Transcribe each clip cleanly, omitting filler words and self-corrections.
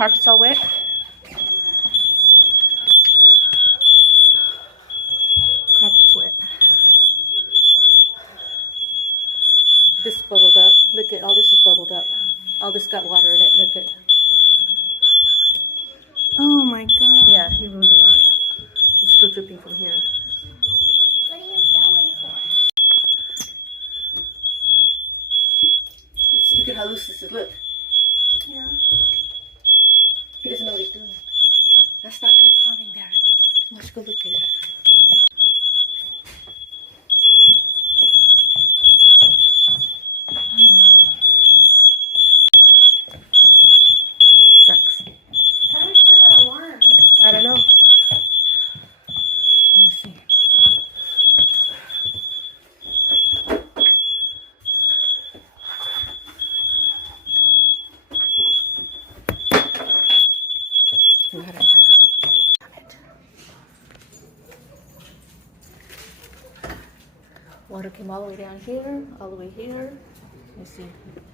carpet's all wet. Carpet's wet. This bubbled up. Look at all this is bubbled up. All this got water in it. Look at. Oh my god. Yeah, he ruined a lot. It's still dripping from here. What are you filming for? Look at how loose this is. Look. Yeah. He doesn't know what he's doing. That's not good plumbing there. Let's go look at it. Sucks. How do we turn that alarm? I don't know. Let me see. Got it. Water came all the way down here, all the way here. Let me see.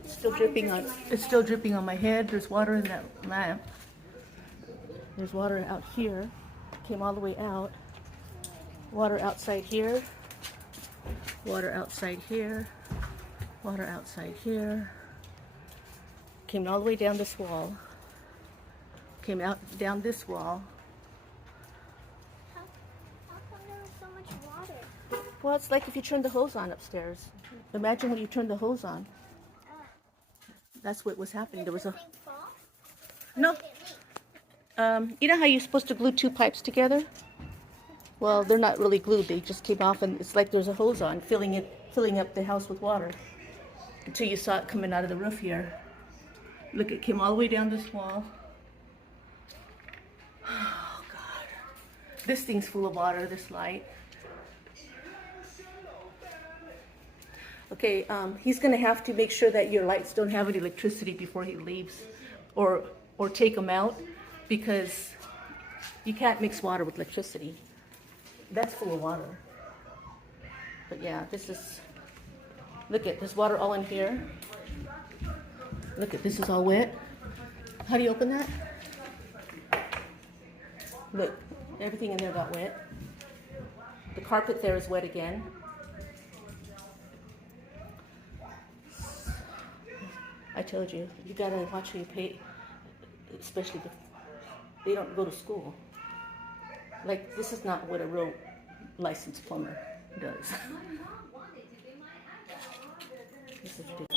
It's still dripping on. It's still dripping on my head. There's water in that lamp. There's water out here. Came all the way out. Water outside here. Water outside here. Water outside here. Came all the way down this wall. Came out down this wall. How come there was so much water? Well, it's like if you turn the hose on upstairs. Imagine when you turn the hose on. That's what was happening. There was a... Thing fall? No. You know how you're supposed to glue two pipes together? Well, they're not really glued. They just came off, and it's like there's a hose on, filling up the house with water. Until you saw it coming out of the roof here. Look, it came all the way down this wall. Oh God. This thing's full of water, this light. Okay, he's gonna have to make sure that your lights don't have any electricity before he leaves, or take them out, because you can't mix water with electricity. That's full of water. But yeah, this is, look at, there's water all in here. Look at, this is all wet. How do you open that? Look, everything in there got wet. The carpet there is wet again. I told you, you gotta watch who you pay, especially if they don't go to school. Like, this is not what a real licensed plumber does. This is ridiculous.